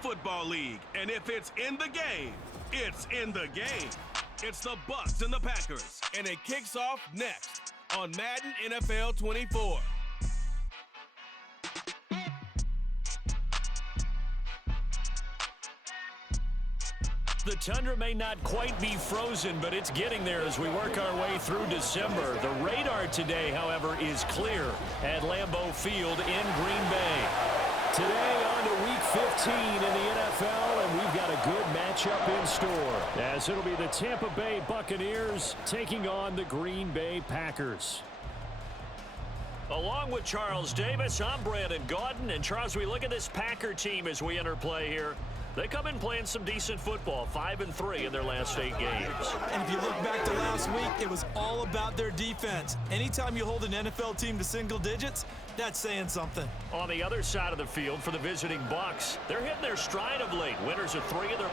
Football League. And if it's in the game, it's in the game. It's the Bucs and the Packers. And it kicks off next on Madden NFL 24. The tundra may not quite be frozen, but it's getting there as we work our way through December. The radar today, however, is clear at Lambeau Field in Green Bay. Today on to Week 15 in the NFL, and we've got a good matchup in store, as it'll be the Tampa Bay Buccaneers taking on the Green Bay Packers. Along with Charles Davis, I'm Brandon Gaudin, and Charles, we look at this Packer team as we enter play here. They come in playing some decent football, 5-3 in their last 8 games. And if you look back to last week, it was all about their defense. Anytime you hold an NFL team to single digits, that's saying something. On the other side of the field for the visiting Bucs, they're hitting their stride of late. Winners of 3 of their...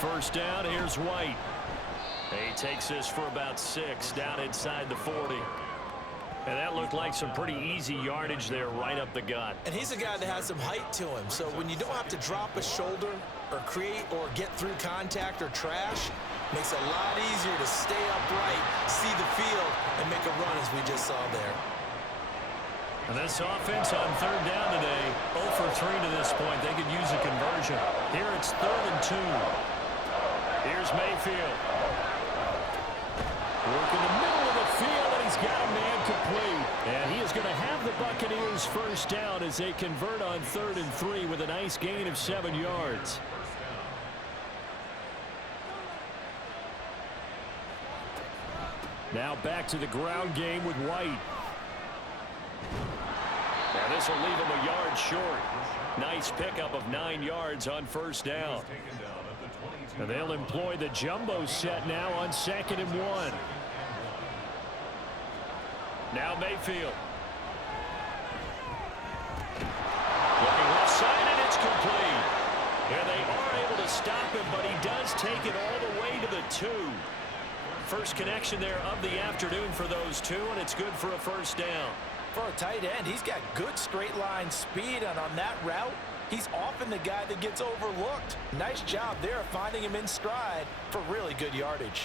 First down, here's White. He takes this for about 6 down inside the 40. And that looked like some pretty easy yardage there right up the gut. And he's a guy that has some height to him, so when you don't have to drop a shoulder or create or get through contact or trash, makes it a lot easier to stay upright, see the field, and make a run as we just saw there. And this offense on 3rd down today, 0 for 3 to this point. They could use a conversion. Here it's 3rd and 2. Here's Mayfield. Working the middle of the field, and he's got a man complete. And he is going to have the Buccaneers first down as they convert on 3rd and 3 with a nice gain of 7 yards. Now back to the ground game with White. And this will leave him a yard short. Nice pickup of 9 yards on 1st down. And they'll employ the jumbo set now on 2nd and 1. Now Mayfield. Looking left side, and it's complete. And they are able to stop him, but he does take it all the way to the 2. First connection there of the afternoon for those 2, and it's good for a 1st down. For a tight end, he's got good straight line speed, and on that route, he's often the guy that gets overlooked. Nice job there of finding him in stride for really good yardage.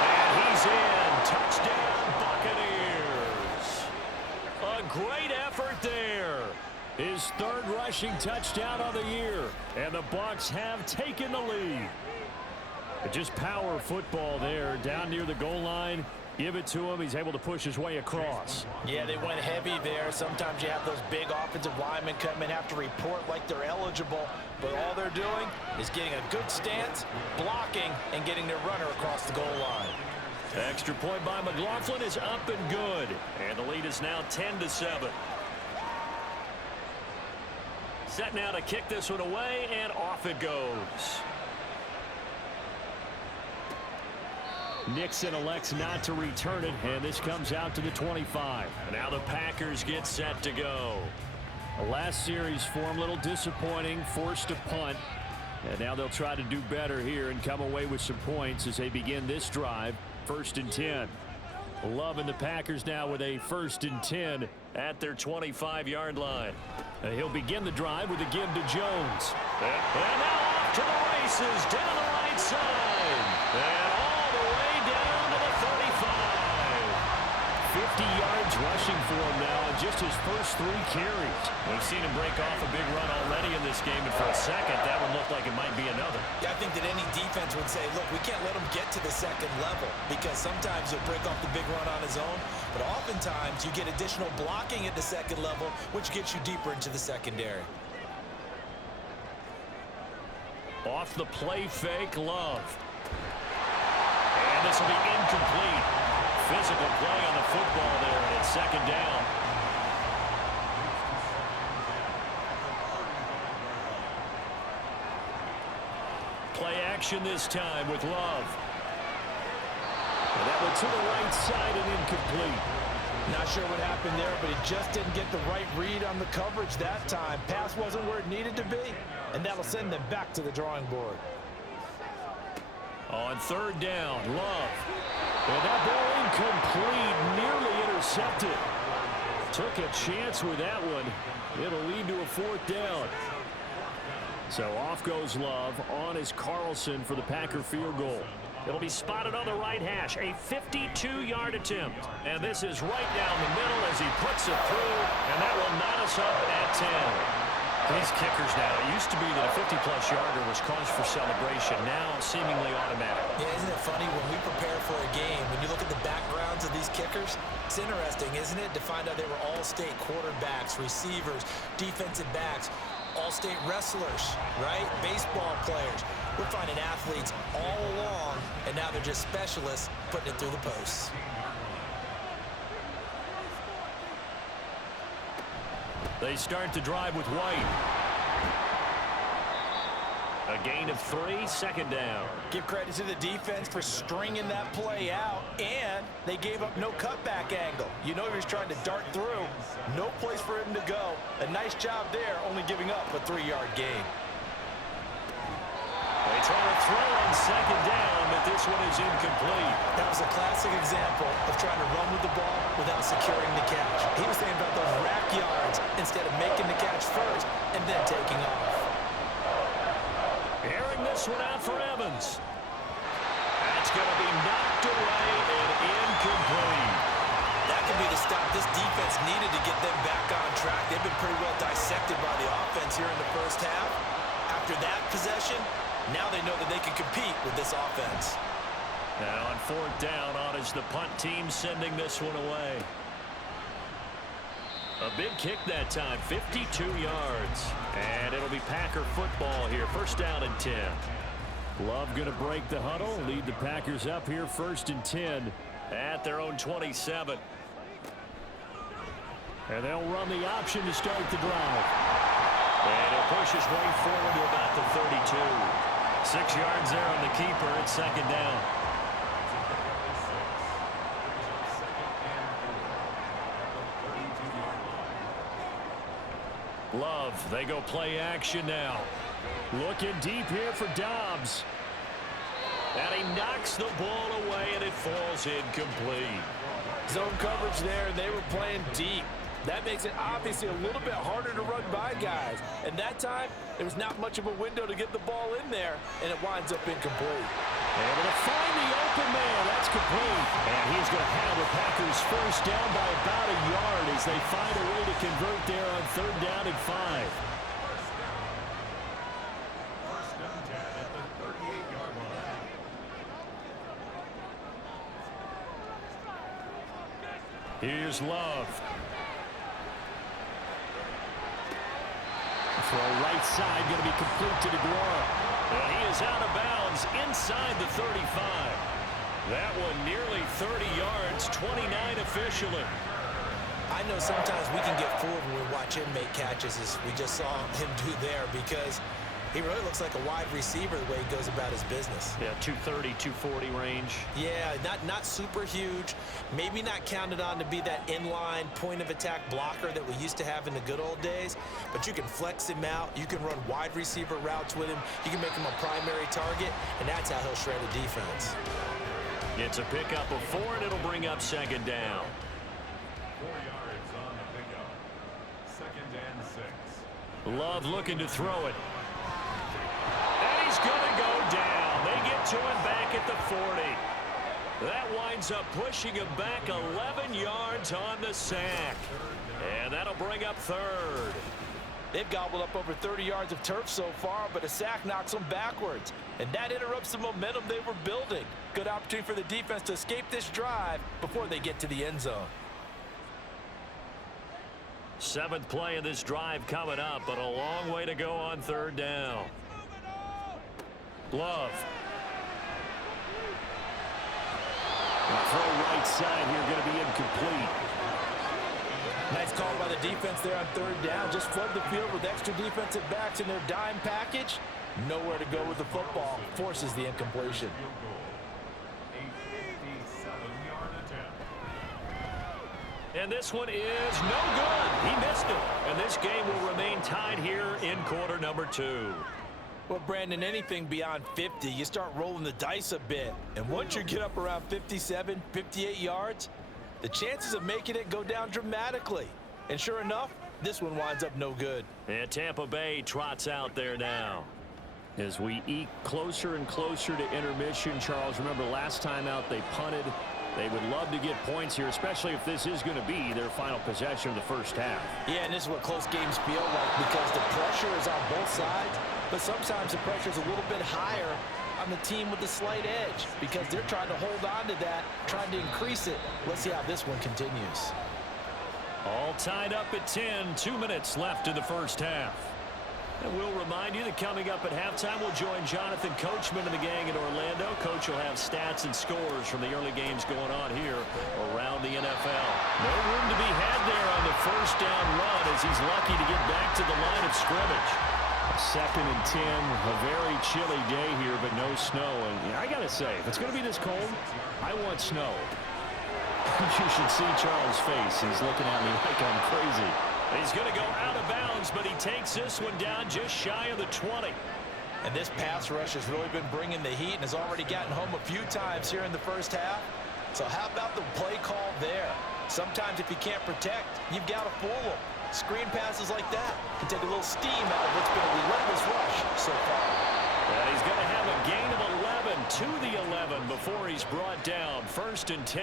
And he's in. Touchdown, Buccaneers. A great effort there. His 3rd rushing touchdown of the year. And the Bucs have taken the lead. But just power football there down near the goal line. Give it to him. He's able to push his way across. Yeah, they went heavy there. Sometimes you have those big offensive linemen come in, have to report like they're eligible. But all they're doing is getting a good stance, blocking, and getting their runner across the goal line. Extra point by McLaughlin is up and good. And the lead is now 10-7. Set now to kick this one away, and off it goes. Nixon elects not to return it, and this comes out to the 25. Now the Packers get set to go. The last series for them, a little disappointing, forced a punt. And now they'll try to do better here and come away with some points as they begin this drive, 1st and 10. Loving the Packers now with a 1st and 10 at their 25-yard line. And he'll begin the drive with a give to Jones. And now off to the races down the right side. And all the way down to the 35. 50 yards rushing for him now in just his first 3 carries. We've seen him break off a big run already in this game, and for a second, that one looked like it might be another. Yeah, I think that any defense would say, look, we can't let him get to the 2nd level because sometimes he'll break off the big run on his own, but oftentimes you get additional blocking at the 2nd level, which gets you deeper into the secondary. Off the play fake, Love. And this will be incomplete. Physical play on the football there, and it's 2nd down. Play action this time with Love. And that one to the right side and incomplete. Not sure what happened there, but he just didn't get the right read on the coverage that time. Pass wasn't where it needed to be, and that'll send them back to the drawing board. On third down, Love. And that ball incomplete, nearly intercepted. Took a chance with that one. It'll lead to a fourth down. So off goes Love. On is Carlson for the Packer field goal. It'll be spotted on the right hash. A 52-yard attempt. And this is right down the middle as he puts it through. And that will knot us up at 10. These kickers now, it used to be that a 50-plus yarder was cause for celebration. Now seemingly automatic. Yeah, isn't it funny when we prepare for a game, when you look at the backgrounds of these kickers, it's interesting, isn't it, to find out they were all-state quarterbacks, receivers, defensive backs, all-state wrestlers, right? Baseball players. We're finding athletes all along, and now they're just specialists putting it through the posts. They start to drive with White. A gain of 3, second down. Give credit to the defense for stringing that play out, and they gave up no cutback angle. You know he was trying to dart through. No place for him to go. A nice job there, only giving up a 3-yard gain. They try to throw on second down, but this one is incomplete. That was a classic example of trying to run with the ball without securing the catch. He was thinking about those rack yards instead of making the catch first and then taking off. Airing this one out for Evans. That's going to be knocked away and incomplete. That could be the stop this defense needed to get them back on track. They've been pretty well dissected by the offense here in the first half. After that possession, now they know that they can compete with this offense. Now on fourth down, on is the punt team sending this one away. A big kick that time, 52 yards. And it'll be Packer football here, first down and 10. Love going to break the huddle, lead the Packers up here, first and 10 at their own 27. And they'll run the option to start the drive. And he'll push his way forward to about the 32. 6 yards there on the keeper at second down. Love, they go play action now. Looking deep here for Dobbs. And he knocks the ball away and it falls incomplete. Zone coverage there, and they were playing deep. That makes it obviously a little bit harder to run by guys. And that time, there was not much of a window to get the ball in there, and it winds up incomplete. Able to find the open man. That's complete. And he's going to have the Packers first down by about a yard as they find a way to convert there on third down and 5. Here's Love. Throw right side, going to be complete to DeGuara. And he is out of bounds inside the 35. That one nearly 30 yards, 29 officially. I know sometimes we can get fooled when we watch him make catches, as we just saw him do there, because he really looks like a wide receiver the way he goes about his business. Yeah, 230, 240 range. Yeah, not super huge. Maybe not counted on to be that inline point-of-attack blocker that we used to have in the good old days, but you can flex him out. You can run wide receiver routes with him. You can make him a primary target, and that's how he'll shred a defense. It's a pickup of 4, and it'll bring up second down. 4 yards on the pickup. Second and 6. Love looking to throw it. And he's going to go down. They get to him back at the 40. That winds up pushing him back 11 yards on the sack. And that'll bring up third. They've gobbled up over 30 yards of turf so far, but a sack knocks them backwards. And that interrupts the momentum they were building. Good opportunity for the defense to escape this drive before they get to the end zone. 7th play of this drive coming up, but a long way to go on third down. Love. Throw right side here, going to be incomplete. Nice call by the defense there on third down. Just flood the field with extra defensive backs in their dime package, Nowhere to go with the football. Forces the incompletion. A 57-yard attempt. And this one is no good. He missed it. And this game will remain tied here in quarter number 2. Well, Brandon, anything beyond 50, you start rolling the dice a bit. And once you get up around 57, 58 yards, the chances of making it go down dramatically. And sure enough, this one winds up no good. And Tampa Bay trots out there now. As we eke closer and closer to intermission, Charles, remember last time out they punted. They would love to get points here, especially if this is going to be their final possession of the first half. Yeah, and this is what close games feel like because the pressure is on both sides, but sometimes the pressure is a little bit higher on the team with the slight edge because they're trying to hold on to that, trying to increase it. Let's see how this one continues. All tied up at 10, 2 minutes left in the first half. And we'll remind you that coming up at halftime, we'll join Jonathan Coachman and the gang in Orlando. Coach will have stats and scores from the early games going on here around the NFL. No room to be had there on the first down run as he's lucky to get back to the line of scrimmage. 2nd and 10, a very chilly day here, but no snow. And I got to say, if it's going to be this cold, I want snow. You should see Charles' face. He's looking at me like I'm crazy. He's going to go out of bounds, but he takes this one down just shy of the 20. And this pass rush has really been bringing the heat and has already gotten home a few times here in the first half. So how about the play call there? Sometimes if you can't protect, you've got to fool them. Screen passes like that can take a little steam out of what's been a relentless rush so far. And he's going to have a gain of 11 to the 11 before he's brought down. 1st and 10.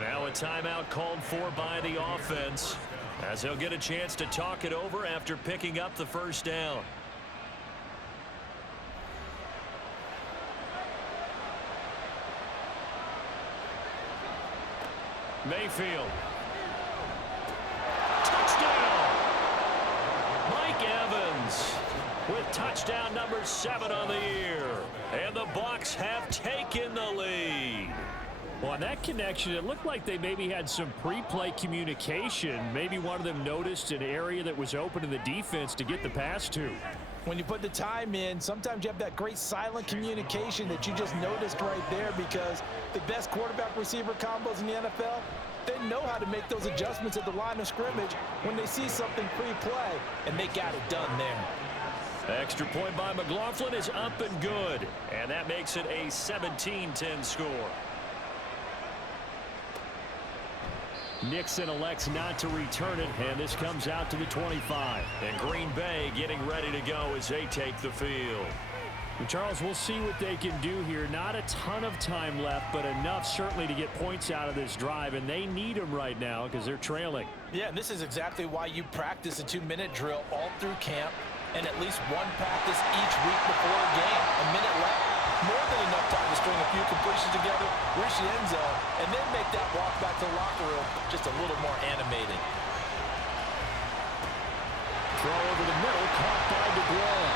Now a timeout called for by the offense, as he'll get a chance to talk it over after picking up the first down. Mayfield. Touchdown! Mike Evans with touchdown number 7 on the year. And the Bucs have taken the lead. Well, on that connection, it looked like they maybe had some pre-play communication. Maybe one of them noticed an area that was open in the defense to get the pass to. When you put the time in, sometimes you have that great silent communication that you just noticed right there because the best quarterback-receiver combos in the NFL, they know how to make those adjustments at the line of scrimmage when they see something pre-play, and they got it done there. Extra point by McLaughlin is up and good, and that makes it a 17-10 score. Nixon elects not to return it, and this comes out to the 25. And Green Bay getting ready to go as they take the field. And Charles, we'll see what they can do here. Not a ton of time left, but enough certainly to get points out of this drive, and they need them right now because they're trailing. Yeah, and this is exactly why you practice a 2-minute drill all through camp and at least one practice each week before a game. A minute left. More than enough time to string a few completions together, reach the end zone, and then make that walk back to the locker room just a little more animated. Throw over the middle, caught by DeGrom.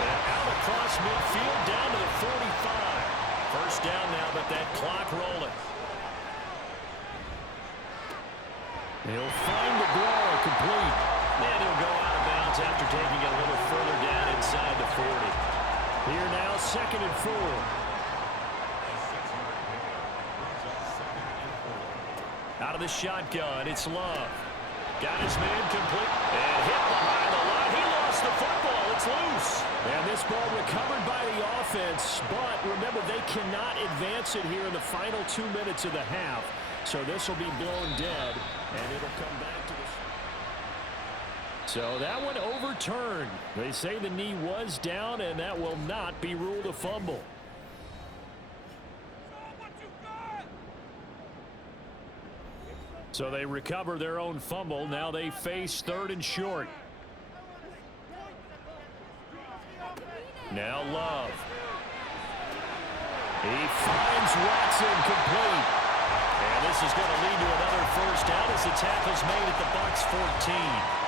And out across midfield, down to the 45. First down now, but that clock rolling. He'll find DeGrom complete. And he'll go out of bounds after taking it a little further down inside the 40. Here now, 2nd and 4. Out of the shotgun, it's Love. Got his man complete. And hit behind the line. He lost the football. It's loose. And this ball recovered by the offense. But remember, they cannot advance it here in the final 2 minutes of the half. So this will be blown dead. And it'll come back to the... So that one overturned. They say the knee was down, and that will not be ruled a fumble. So they recover their own fumble. Now they face 3rd and short. Now Love. He finds Watson complete. And this is going to lead to another first down as the tackle's made at the Bucs 14.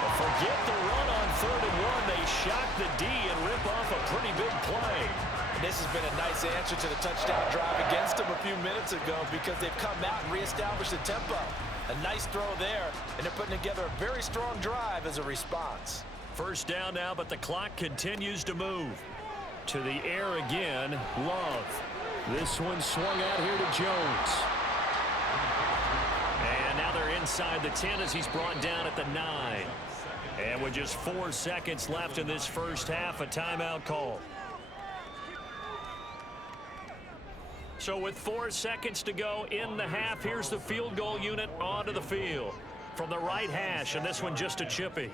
But forget the run on 3rd and 1. They shock the D and rip off a pretty big play. And this has been a nice answer to the touchdown drive against them a few minutes ago because they've come out and reestablished the tempo. A nice throw there, and they're putting together a very strong drive as a response. First down now, but the clock continues to move. To the air again, Love. This one swung out here to Jones. And now they're inside the 10 as he's brought down at the 9. And with just 4 seconds left in this first half, a timeout call. So with 4 seconds to go in the half, here's the field goal unit onto the field. From the right hash, and this one just a chippy.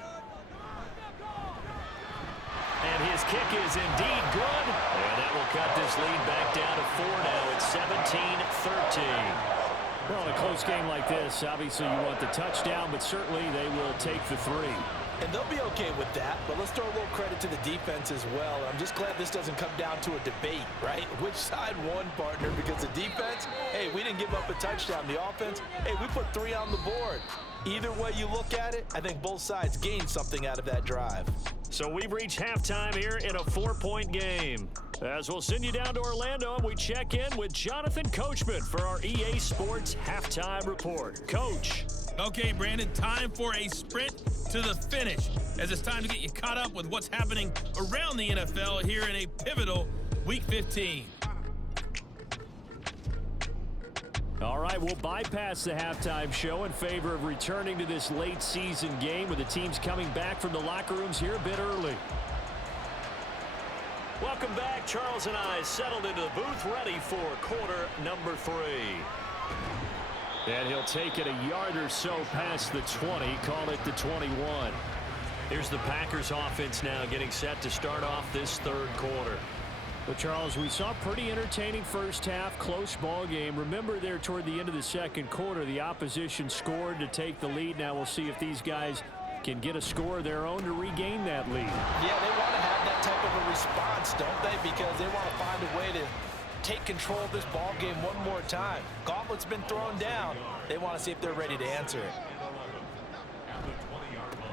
And his kick is indeed good. And that will cut this lead back down to 4 now. It's 17-13. Well, in a close game like this, obviously you want the touchdown, but certainly they will take the 3. And they'll be okay with that, but let's throw a little credit to the defense as well. I'm just glad this doesn't come down to a debate, right? Which side won, partner? Because the defense, hey, we didn't give up a touchdown. The offense, hey, we put 3 on the board. Either way you look at it, I think both sides gained something out of that drive. So we've reached halftime here in a 4-point game. As we'll send you down to Orlando, and we check in with Jonathan Coachman for our EA Sports Halftime Report. Coach. Okay, Brandon, time for a sprint to the finish, as it's time to get you caught up with what's happening around the NFL here in a pivotal Week 15. All right, we'll bypass the halftime show in favor of returning to this late season game with the teams coming back from the locker rooms here a bit early. Welcome back. Charles and I settled into the booth ready for quarter number 3. And he'll take it a yard or so past the 20, call it the 21. Here's the Packers offense now getting set to start off this third quarter. Well, Charles, we saw a pretty entertaining first half, close ball game. Remember there toward the end of the second quarter, the opposition scored to take the lead. Now we'll see if these guys can get a score of their own to regain that lead. Yeah, they want to have that type of a response, don't they? Because they want to find a way to take control of this ball game one more time. Gauntlet's been thrown down. They want to see if they're ready to answer it.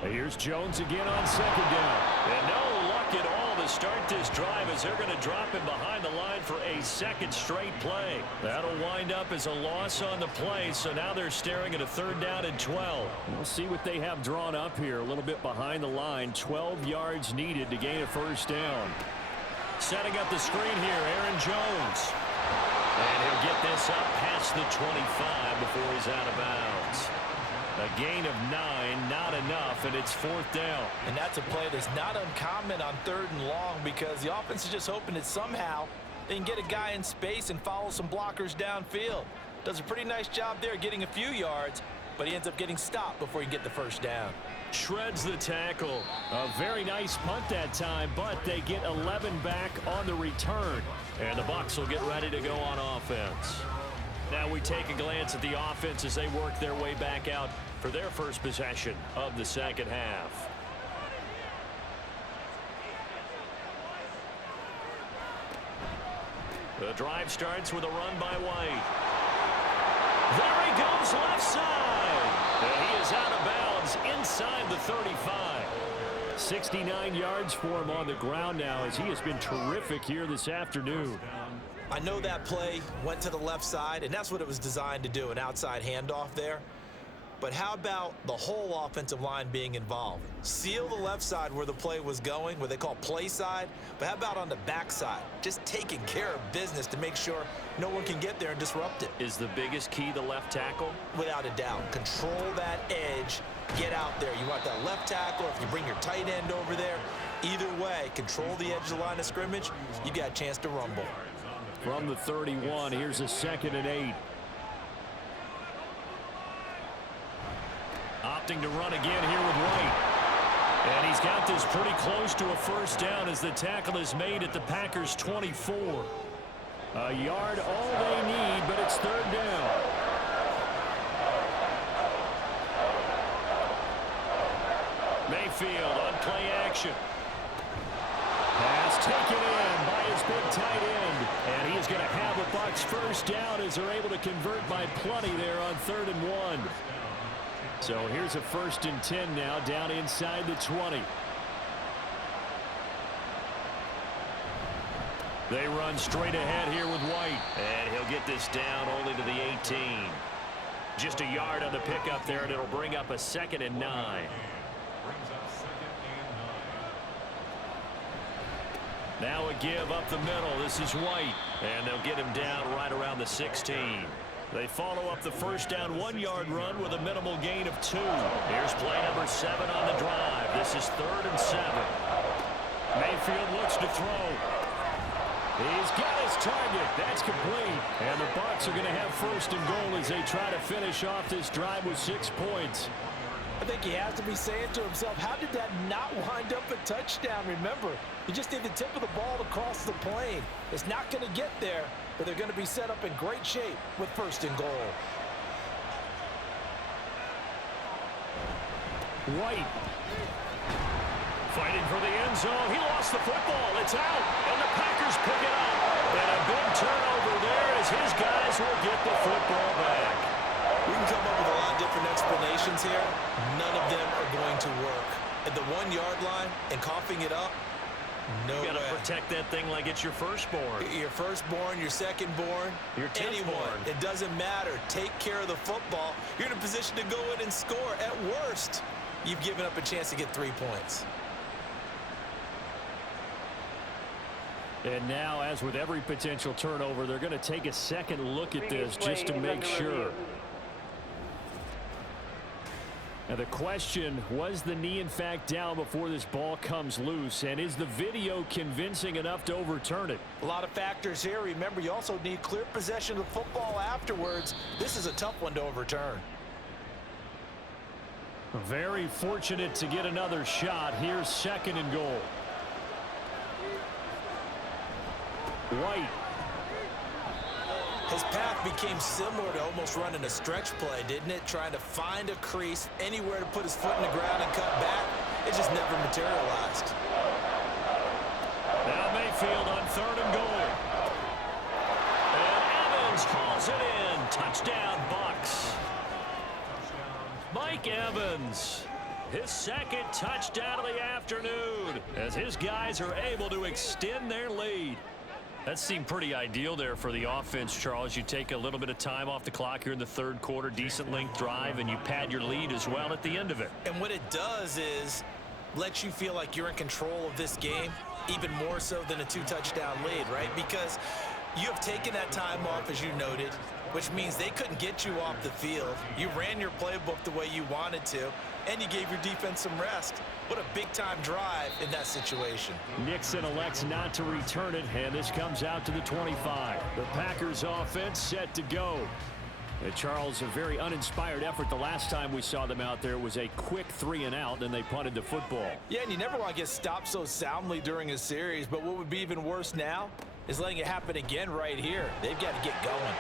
Here's Jones again on second down. And no luck at all to start this drive as they're going to drop him behind the line for a second straight play. That'll wind up as a loss on the play, so now they're staring at a third down and 12. We'll see what they have drawn up here. A little bit behind the line. 12 yards needed to gain a first down. Setting up the screen here, Aaron Jones. And he'll get this up past the 25 before he's out of bounds. A gain of 9, not enough, and it's fourth down. And that's a play that's not uncommon on third and long because the offense is just hoping that somehow they can get a guy in space and follow some blockers downfield. Does a pretty nice job there getting a few yards, but he ends up getting stopped before he can get the first down. Shreds the tackle. A very nice punt that time, but they get 11 back on the return. And the Bucs will get ready to go on offense. Now we take a glance at the offense as they work their way back out for their first possession of the second half. The drive starts with a run by White. There he goes left side. And he is out of bounds inside the 35. 69 yards for him on the ground now as he has been terrific here this afternoon. I know that play went to the left side, and that's what it was designed to do, an outside handoff there. But how about the whole offensive line being involved? Seal the left side where the play was going, what they call play side, but how about on the back side? Just taking care of business to make sure no one can get there and disrupt it. Is the biggest key the left tackle? Without a doubt. Control that edge. Get out there. You want that left tackle, if you bring your tight end over there. Either way, control the edge of the line of scrimmage. You got a chance to rumble. From the 31, here's a 2nd and 8. Opting to run again here with White. And he's got this pretty close to a first down as the tackle is made at the Packers' 24. A yard all they need, but it's third down. Mayfield on play action. Pass taken in by his big tight end. And he is going to have a Bucs first down as they're able to convert by plenty there on 3rd and 1. So here's a 1st and 10 now down inside the 20. They run straight ahead here with White. And he'll get this down only to the 18. Just a yard on the pickup there, and it'll bring up a 2nd and 9. Brings up 2nd and 9. Now a give up the middle. This is White. And they'll get him down right around the 16. They follow up the first down 1-yard run with a minimal gain of 2. Here's play number 7 on the drive. This is 3rd and 7. Mayfield looks to throw. He's got his target. That's complete. And the Bucs are going to have 1st and goal as they try to finish off this drive with 6 points. I think he has to be saying to himself, how did that not wind up a touchdown? Remember, you just need the tip of the ball to cross the plane. It's not going to get there, but they're going to be set up in great shape with 1st and goal. White. Fighting for the end zone. He lost the football. It's out, and the Packers pick it up. And a big turnover there as his guys will get the football back. We can come up with a lot of different explanations here. None of them are going to work. At the 1-yard line and coughing it up, no way. You got to protect that thing like it's your firstborn. Your firstborn, your secondborn, your anyone. It doesn't matter. Take care of the football. You're in a position to go in and score. At worst, you've given up a chance to get 3 points. And now, as with every potential turnover, they're going to take a second look at this just to make sure. Now the question, was the knee in fact down before this ball comes loose? And is the video convincing enough to overturn it? A lot of factors here. Remember, you also need clear possession of the football afterwards. This is a tough one to overturn. Very fortunate to get another shot. Here's 2nd and goal. White. His path became similar to almost running a stretch play, didn't it? Trying to find a crease, anywhere to put his foot in the ground and cut back. It just never materialized. Now Mayfield on 3rd and goal. And Evans hauls it in. Touchdown, Bucs. Mike Evans. His 2nd touchdown of the afternoon as his guys are able to extend their lead. That seemed pretty ideal there for the offense, Charles. You take a little bit of time off the clock here in the 3rd quarter, decent length drive, and you pad your lead as well at the end of it. And what it does is let you feel like you're in control of this game, even more so than a 2-touchdown lead, right? Because you have taken that time off, as you noted, which means they couldn't get you off the field. You ran your playbook the way you wanted to, and you gave your defense some rest. What a big-time drive in that situation. Nixon elects not to return it, and this comes out to the 25. The Packers offense set to go. And Charles, a very uninspired effort. The last time we saw them out there was a quick 3-and-out, and they punted the football. Yeah, and you never want to get stopped so soundly during a series, but what would be even worse now is letting it happen again right here. They've got to get going.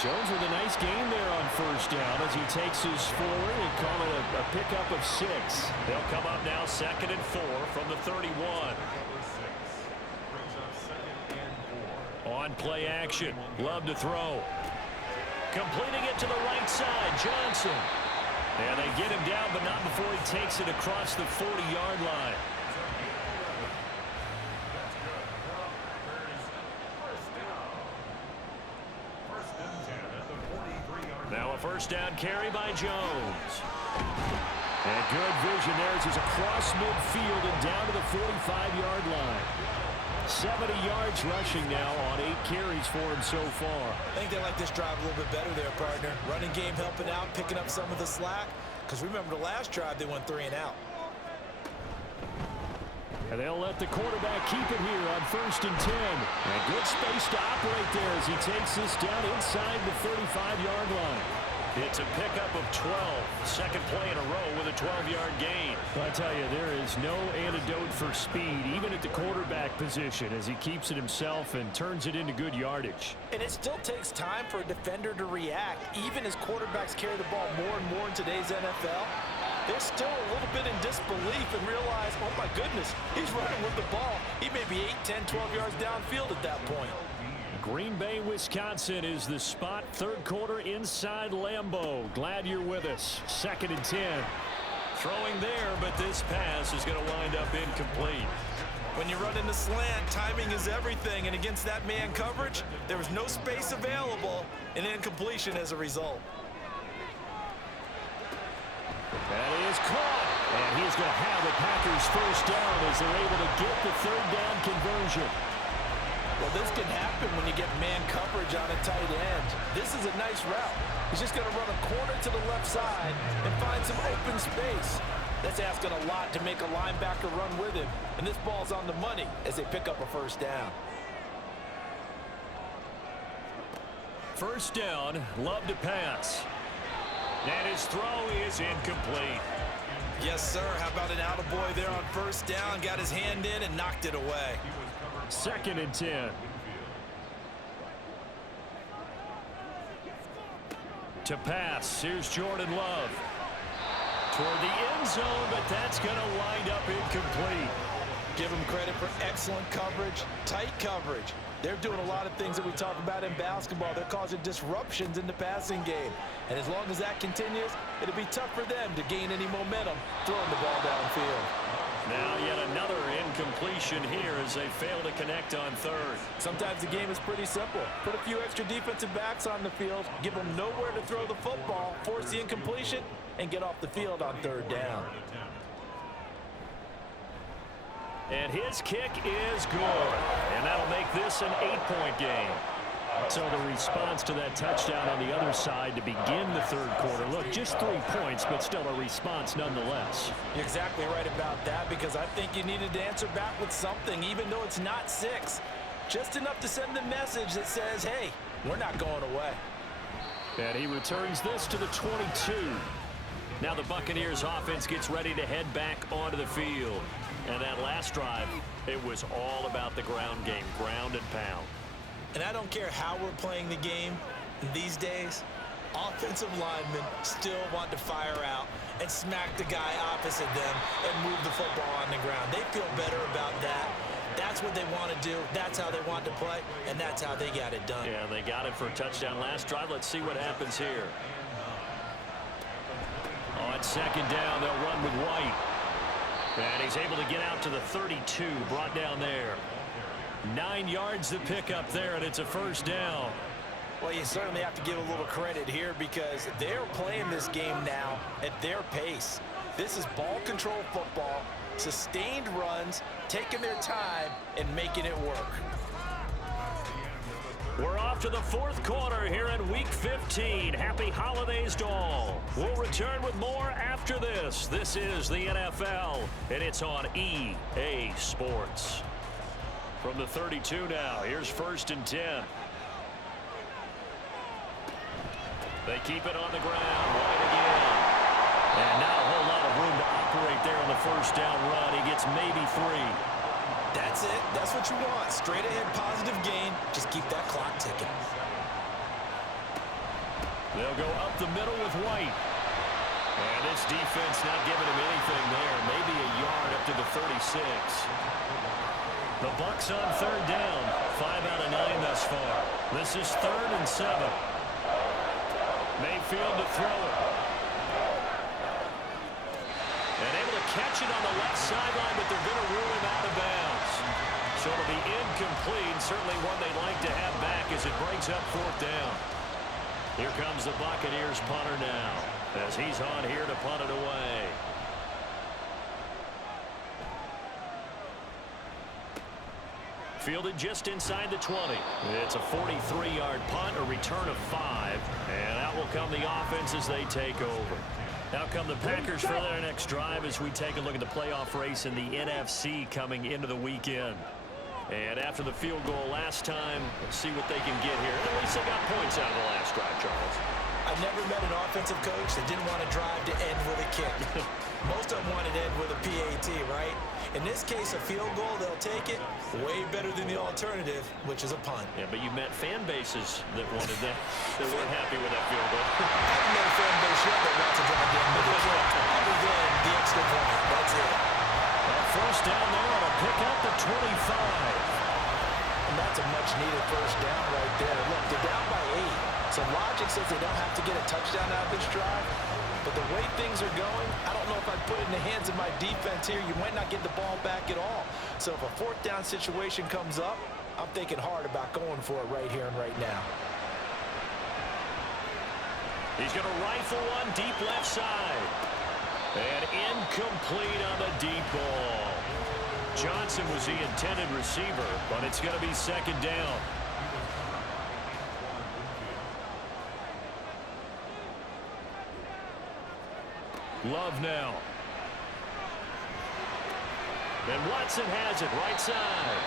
Jones with a nice gain there on 1st down as he takes his forward and call it a pickup of 6. They'll come up now 2nd and 4 from the 31. On play action. Love to throw. Completing it to the right side. Johnson. And they get him down, but not before he takes it across the 40-yard line. Now a 1st down carry by Jones. And good vision there as he's across midfield and down to the 45-yard line. 70 yards rushing now on 8 carries for him so far. I think they like this drive a little bit better there, partner. Running game helping out, picking up some of the slack. Because remember the last drive, they went 3-and-out. And they'll let the quarterback keep it here on 1st and 10. And good space to operate there as he takes this down inside the 35-yard line. It's a pickup of 12. 2nd play in a row with a 12-yard gain. I tell you, there is no antidote for speed, even at the quarterback position, as he keeps it himself and turns it into good yardage. And it still takes time for a defender to react, even as quarterbacks carry the ball more and more in today's NFL. They're still a little bit in disbelief and realize, oh my goodness, he's running with the ball. He may be 8, 10, 12 yards downfield at that point. Green Bay, Wisconsin is the spot. 3rd quarter inside Lambeau. Glad you're with us. 2nd and 10. Throwing there, but this pass is going to wind up incomplete. When you run in the slant, timing is everything, and against that man coverage, there was no space available, and incompletion as a result. That is caught. And he's going to have the Packers first down as they're able to get the third down conversion. Well, this can happen when you get man coverage on a tight end. This is a nice route. He's just going to run a corner to the left side and find some open space. That's asking a lot to make a linebacker run with him. And this ball's on the money as they pick up a first down. First down, Love to pass. And his throw is incomplete. Yes, sir. How about an attaboy there on first down? Got his hand in and knocked it away. 2nd and 10. To pass, here's Jordan Love. Toward the end zone, but that's going to wind up incomplete. Give him credit for excellent coverage, tight coverage. They're doing a lot of things that we talk about in basketball. They're causing disruptions in the passing game. And as long as that continues, it'll be tough for them to gain any momentum throwing the ball downfield. Now yet another incompletion here as they fail to connect on third. Sometimes the game is pretty simple. Put a few extra defensive backs on the field, give them nowhere to throw the football, force the incompletion, and get off the field on third down. And his kick is good. And that'll make this an 8-point game. So the response to that touchdown on the other side to begin the third quarter. Look, just 3 points, but still a response nonetheless. You're exactly right about that, because I think you needed to answer back with something, even though it's not 6. Just enough to send the message that says, hey, we're not going away. And he returns this to the 22. Now the Buccaneers offense gets ready to head back onto the field. And that last drive, it was all about the ground game, ground and pound. And I don't care how we're playing the game these days, offensive linemen still want to fire out and smack the guy opposite them and move the football on the ground. They feel better about that. That's what they want to do. That's how they want to play, and that's how they got it done. Yeah, they got it for a touchdown last drive. Let's see what happens here. On second down, they'll run with White. And he's able to get out to the 32, brought down there. 9 yards to pick up there, and it's a first down. Well, you certainly have to give a little credit here, because they're playing this game now at their pace. This is ball control football, sustained runs, taking their time, and making it work. We're off to the fourth quarter here in Week 15. Happy holidays to all. We'll return with more after this. This is the NFL, and it's on EA Sports. From the 32 now, here's 1st and 10. They keep it on the ground. White again. And not a whole lot of room to operate there on the first down run. He gets maybe 3. That's it. That's what you want. Straight ahead, positive gain. Just keep that clock ticking. They'll go up the middle with White. And this defense not giving him anything there. Maybe a yard up to the 36. The Bucs on third down. 5 out of 9 thus far. This is 3rd and 7. Mayfield to throw it. And able to catch it on the left sideline, but they're going to rule him out of bounds. So it'll be incomplete. Certainly one they'd like to have back as it brings up 4th down. Here comes the Buccaneers punter now, as he's on here to punt it away. Fielded just inside the 20. It's a 43-yard punt, a return of 5. And out will come the offense as they take over. Now come the Packers for their next drive as we take a look at the playoff race in the NFC coming into the weekend. And after the field goal last time, let's see what they can get here. At least they got points out of the last drive, Charles. I've never met an offensive coach that didn't want to drive to end with a kick. Most of them wanted to end with a PAT, right? In this case, a field goal, they'll take it. Way better than the alternative, which is a punt. Yeah, but you met fan bases that wanted that, that weren't happy with that field goal. I haven't met a fan base yet that wants to drive to end with a kick, other than the extra point. That's it. First down there on a pick up the 25. And that's a much-needed first down right there. Look, they're down by 8. So logic says they don't have to get a touchdown out of this drive. But the way things are going, I don't know if I'd put it in the hands of my defense here. You might not get the ball back at all. So if a 4th down situation comes up, I'm thinking hard about going for it right here and right now. He's going to rifle one deep left side. And incomplete on the deep ball. Johnson was the intended receiver, but it's going to be second down. Love now. And Watson has it right side.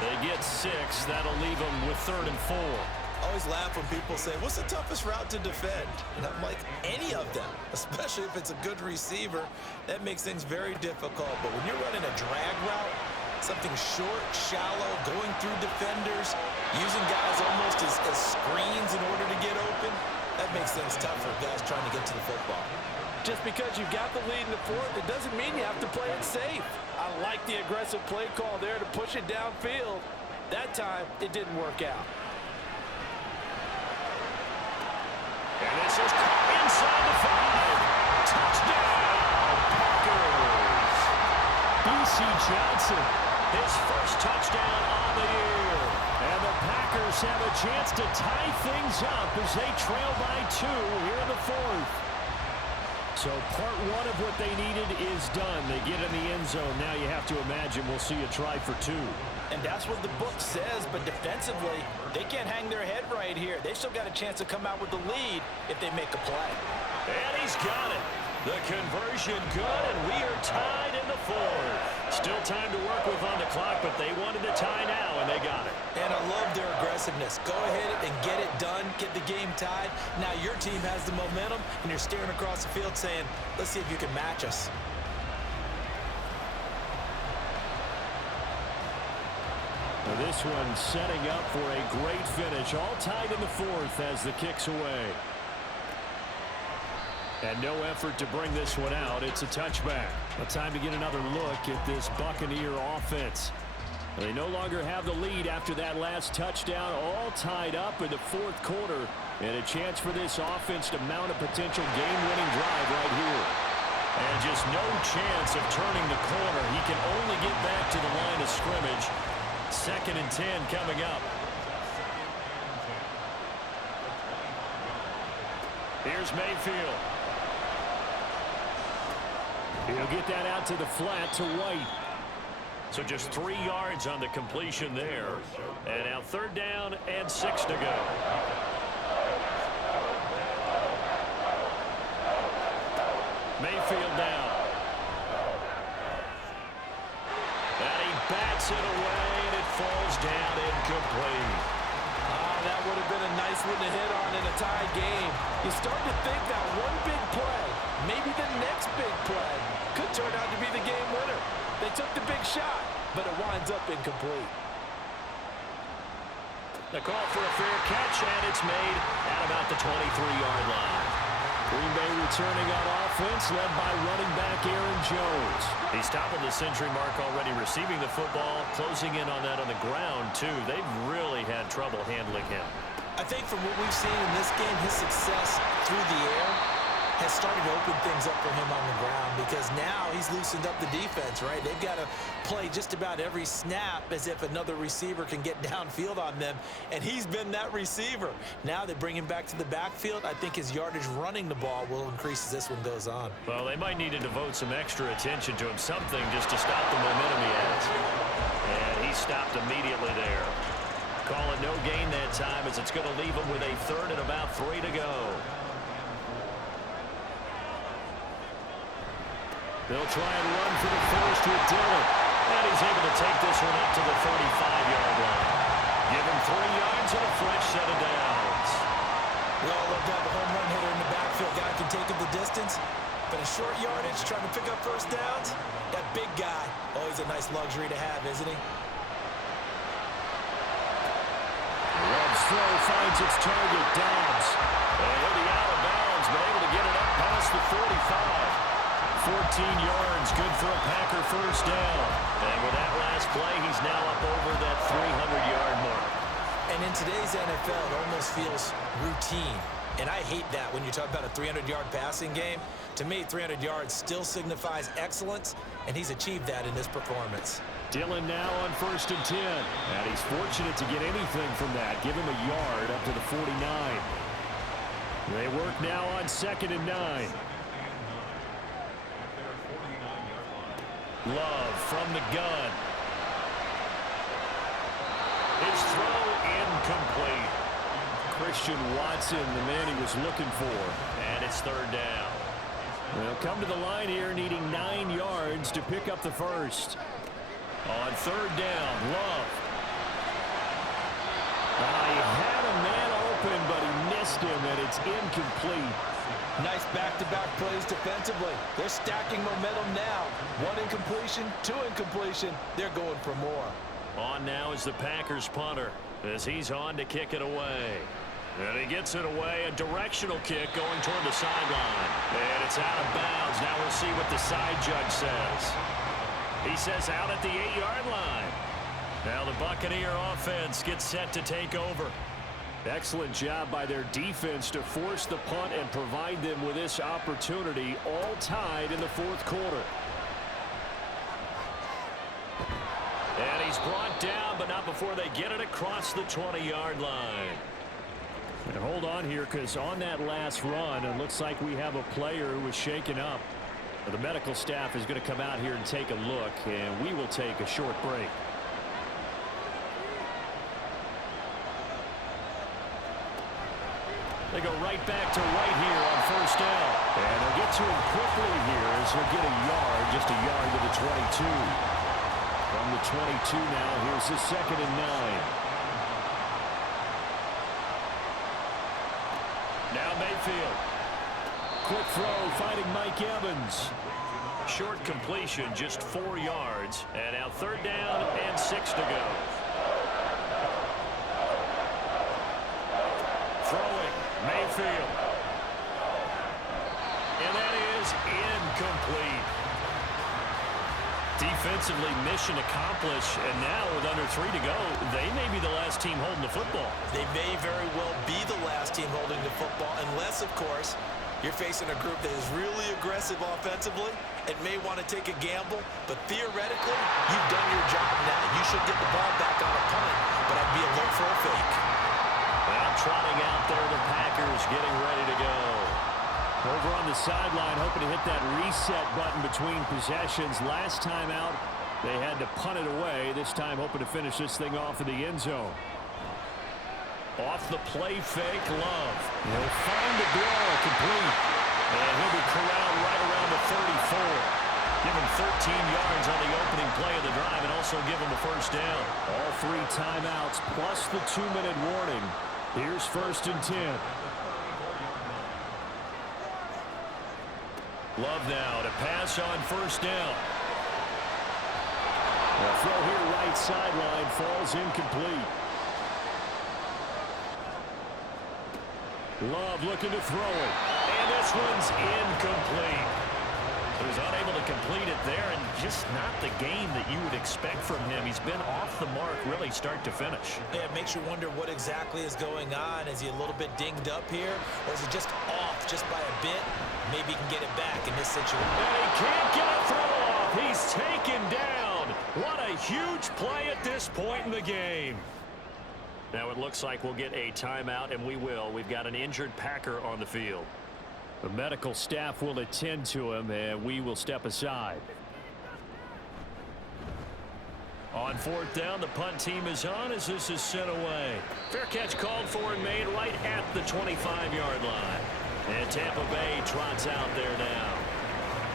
They get 6. That'll leave them with 3rd and 4. I always laugh when people say, what's the toughest route to defend? And I'm like, any of them, especially if it's a good receiver. That makes things very difficult. But when you're running a drag route, something short, shallow, going through defenders, using guys almost as screens in order to get open, that makes things tough for guys trying to get to the football. Just because you've got the lead in the 4th, it doesn't mean you have to play it safe. I like the aggressive play call there to push it downfield. That time, it didn't work out. And this is inside the 5. Touchdown, Packers. B.C. Johnson, his first touchdown on the year. And the Packers have a chance to tie things up as they trail by 2 here in the 4th. So part 1 of what they needed is done. They get in the end zone. Now you have to imagine we'll see a try for 2. And that's what the book says, but defensively, they can't hang their head right here. They've still got a chance to come out with the lead if they make a play. And he's got it. The conversion good, and we are tied in the 4th. Still time to work with on the clock, but they wanted to tie now, and they got it. And I love their aggressiveness. Go ahead and get it done, get the game tied. Now your team has the momentum, and you're staring across the field saying, let's see if you can match us. Now this one setting up for a great finish. All tied in the 4th as the kick's away. And no effort to bring this one out. It's a touchback. A time to get another look at this Buccaneer offense. They no longer have the lead after that last touchdown. All tied up in the 4th quarter. And a chance for this offense to mount a potential game-winning drive right here. And just no chance of turning the corner. He can only get back to the line of scrimmage. 2nd and 10 coming up. Here's Mayfield. He'll get that out to the flat to White. So just 3 yards on the completion there. And now 3rd down and 6 to go. Mayfield down. And he bats it away, and it falls down incomplete. That would have been a nice one to hit on in a tie game. You start to think that one big play, maybe the next big play, could turn out to be the game winner. They took the big shot, but it winds up incomplete. The call for a fair catch, and it's made at about the 23-yard line. Green Bay returning on offense, led by running back Aaron Jones. He's topping the century mark already receiving the football, closing in on that on the ground, too. They've really had trouble handling him. I think from what we've seen in this game, his success through the air has started to open things up for him on the ground because now he's loosened up the defense, right? They've got to play just about every snap as if another receiver can get downfield on them, and he's been that receiver. Now they bring him back to the backfield. I think his yardage running the ball will increase as this one goes on. Well, they might need to devote some extra attention to him, something just to stop the momentum he has. And he stopped immediately there. Call it no gain that time as it's going to leave him with a 3rd and about 3 to go. They'll try and run for the first with Dillon. And he's able to take this one up to the 35-yard line. Give him 3 yards and a fresh set of downs. We all love to have a home run hitter in the backfield. Guy can take him the distance. But a short yardage, trying to pick up first downs, that big guy, always a nice luxury to have, isn't he? Love's throw finds its target, Dobbs. And he'll be out of bounds, but able to get it up past the 45. 14 yards, good for a Packer first down. And with that last play, he's now up over that 300-yard mark. And in today's NFL, it almost feels routine. And I hate that when you talk about a 300-yard passing game. To me, 300 yards still signifies excellence, and he's achieved that in this performance. Dillon now on 1st and 10. And he's fortunate to get anything from that. Give him a yard up to the 49. They work now on 2nd and 9. Love from the gun. His throw incomplete. Christian Watson, the man he was looking for. And it's third down. They'll come to the line here needing 9 yards to pick up the first. On third down, Love. He had a man open, but he missed him, and it's incomplete. Nice back-to-back plays defensively. They're stacking momentum now. 1 incompletion, 2 incompletion. They're going for more. On now is the Packers punter as he's on to kick it away. And he gets it away, a directional kick going toward the sideline. And it's out of bounds. Now we'll see what the side judge says. He says out at the 8-yard line. Now the Buccaneer offense gets set to take over. Excellent job by their defense to force the punt and provide them with this opportunity, all tied in the fourth quarter. And he's brought down, but not before they get it across the 20-yard line. And hold on here, because on that last run, it looks like we have a player who was shaken up. The medical staff is going to come out here and take a look, and we will take a short break. They go right back to right here on first down. And they'll get to him quickly here as he'll get a yard, just a yard to the 22. From the 22 now, here's the 2nd and 9. Now Mayfield. Quick throw, finding Mike Evans. Short completion, just 4 yards. And now third down and 6 to go. Throwing, Mayfield. And that is incomplete. Defensively, mission accomplished, and now with under 3 to go, they may be the last team holding the football. They may very well be the last team holding the football, unless, of course, you're facing a group that is really aggressive offensively and may want to take a gamble, but theoretically, you've done your job now. You should get the ball back on a punt, but I'd be alert for a fake. Well, trotting out there, the Packers getting ready to go. Over on the sideline, hoping to hit that reset button between possessions. Last time out, they had to punt it away. This time, hoping to finish this thing off in the end zone. Off the play fake, Love. He'll find the draw, complete. And he'll be corralled right around the 34. Give him 13 yards on the opening play of the drive and also give him the first down. All 3 timeouts plus the 2-minute warning. Here's 1st and 10. Love now to pass on first down. The throw here right sideline falls incomplete. Love looking to throw it. And this one's incomplete. He was unable to complete it there, and just not the game that you would expect from him. He's been off the mark really start to finish. Yeah, it makes you wonder what exactly is going on. Is he a little bit dinged up here, or is he just off just by a bit? Maybe he can get it back in this situation. And he can't get a throw off. He's taken down. What a huge play at this point in the game. Now it looks like we'll get a timeout, and we will. We've got an injured Packer on the field. The medical staff will attend to him, and we will step aside. On 4th down, the punt team is on as this is sent away. Fair catch called for and made right at the 25-yard line. And Tampa Bay trots out there now.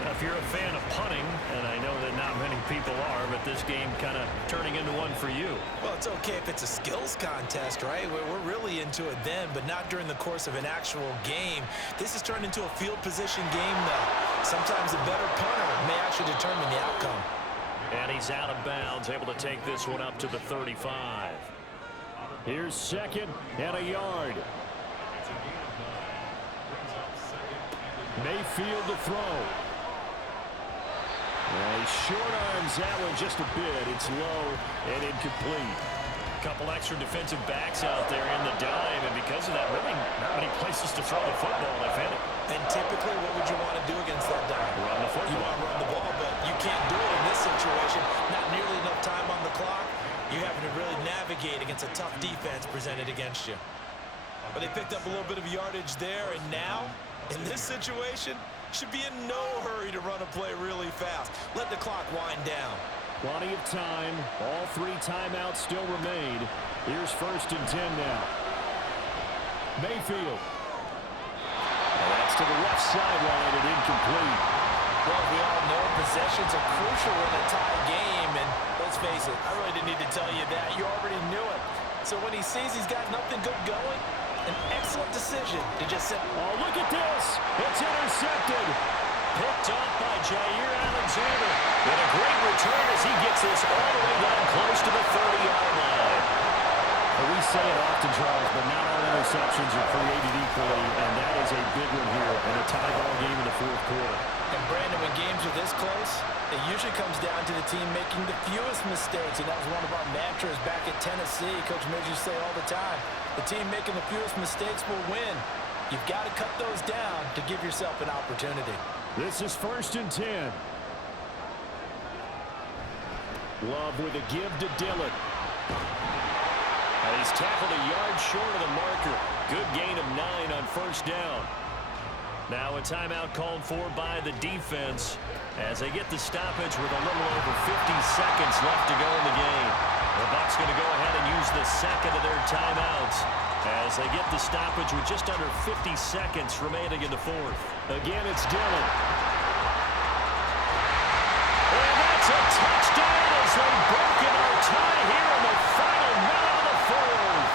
Now, if you're a fan of punting, and I know that not many people are, but this game kind of turning into one for you. Well, it's okay if it's a skills contest, right? We're really into it then, but not during the course of an actual game. This has turned into a field position game now. Sometimes a better punter may actually determine the outcome. And he's out of bounds, able to take this one up to the 35. Here's 2nd and a yard. Mayfield to throw. He short arms that one just a bit. It's low and incomplete. A couple extra defensive backs out there in the dime, and because of that, really not many places to throw the football, if any. And typically, what would you want to do against that dime? Run the football. You want to run the ball, but you can't do it in this situation. Not nearly enough time on the clock. You're having to really navigate against a tough defense presented against you. But they picked up a little bit of yardage there, and now, in this situation, should be in no hurry to run a play really fast. Let the clock wind down. Plenty of time. All 3 timeouts still remain. Here's 1st and 10 now. Mayfield. And that's to the left sideline and incomplete. Well, we all know possessions are crucial in a tie game, and let's face it, I really didn't need to tell you that. You already knew it. So when he sees he's got nothing good going, an excellent decision to just sit. Oh, look at this. It's intercepted. Picked off by Jair Alexander. And a great return as he gets this all the way down close to the 30-yard line. Well, we say it often, Charles, but not all interceptions are created equally, and that is a big one here in a tie ball game in the 4th quarter. And Brandon, when games are this close, it usually comes down to the team making the fewest mistakes, and that was one of our mantras back at Tennessee. Coach Midge used to say all the time, the team making the fewest mistakes will win. You've got to cut those down to give yourself an opportunity. This is 1st and 10. Love with a give to Dillon. And he's tackled a yard short of the marker. Good gain of 9 on 1st down. Now a timeout called for by the defense as they get the stoppage with a little over 50 seconds left to go in the game. The Bucs going to go ahead and use the 2nd of their timeouts as they get the stoppage with just under 50 seconds remaining in the 4th. Again, it's Dillon. And that's a touchdown as they've broken our tie here in the final minute of the 4th.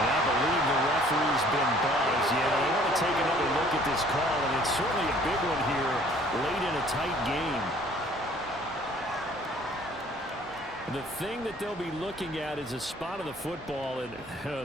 And I believe the referee's been buzzed. Yeah, they want to take another look at this call, and it's certainly a big one here late in a tight game. The thing that they'll be looking at is a spot of the football, and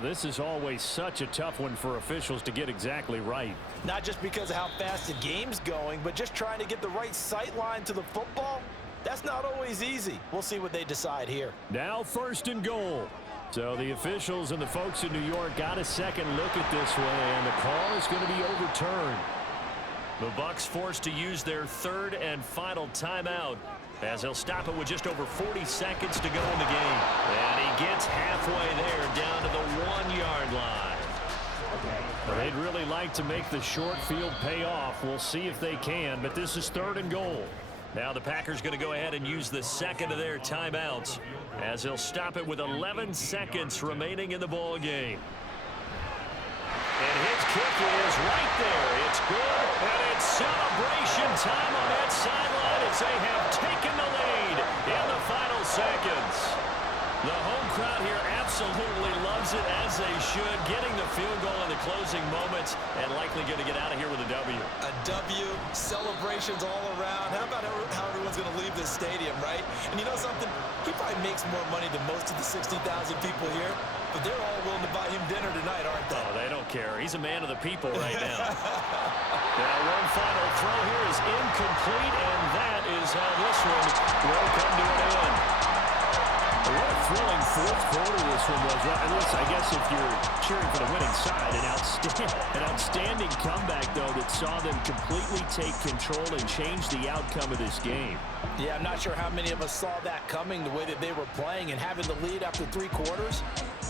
this is always such a tough one for officials to get exactly right. Not just because of how fast the game's going, but just trying to get the right sight line to the football. That's not always easy. We'll see what they decide here. Now 1st and goal. So the officials and the folks in New York got a second look at this one, and the call is going to be overturned. The Bucs forced to use their 3rd and final timeout, as he'll stop it with just over 40 seconds to go in the game. And he gets halfway there down to the 1-yard line. They'd really like to make the short field pay off. We'll see if they can, but this is 3rd and goal. Now the Packers going to go ahead and use the 2nd of their timeouts as he'll stop it with 11 seconds remaining in the ball game. And his kick is right there. It's good, and it's celebration time on that sideline as they have taken the lead in the final seconds. The home crowd here absolutely loves it, as they should, getting the field goal in the closing moments and likely going to get out of here with a W. A W, celebrations all around. How about how everyone's going to leave this stadium, right? And you know something? He probably makes more money than most of the 60,000 people here, but they're all willing to buy him dinner tonight, aren't they? Oh, they don't care. He's a man of the people right now. Now, one final throw here is incomplete, and that is how this one will come to an end. What a thrilling 4th quarter this one was. I guess if you're cheering for the winning side, an outstanding comeback, though, that saw them completely take control and change the outcome of this game. Yeah, I'm not sure how many of us saw that coming, the way that they were playing and having the lead after 3 quarters.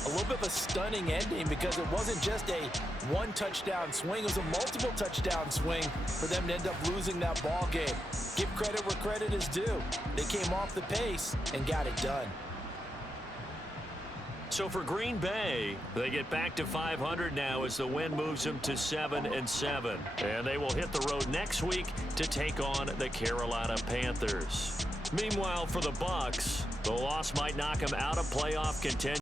A little bit of a stunning ending, because it wasn't just a 1-touchdown swing. It was a multiple touchdown swing for them to end up losing that ball game. Give credit where credit is due. They came off the pace and got it done. So for Green Bay, they get back to 500 now as the win moves them to 7-7. And they will hit the road next week to take on the Carolina Panthers. Meanwhile, for the Bucs, the loss might knock them out of playoff contention.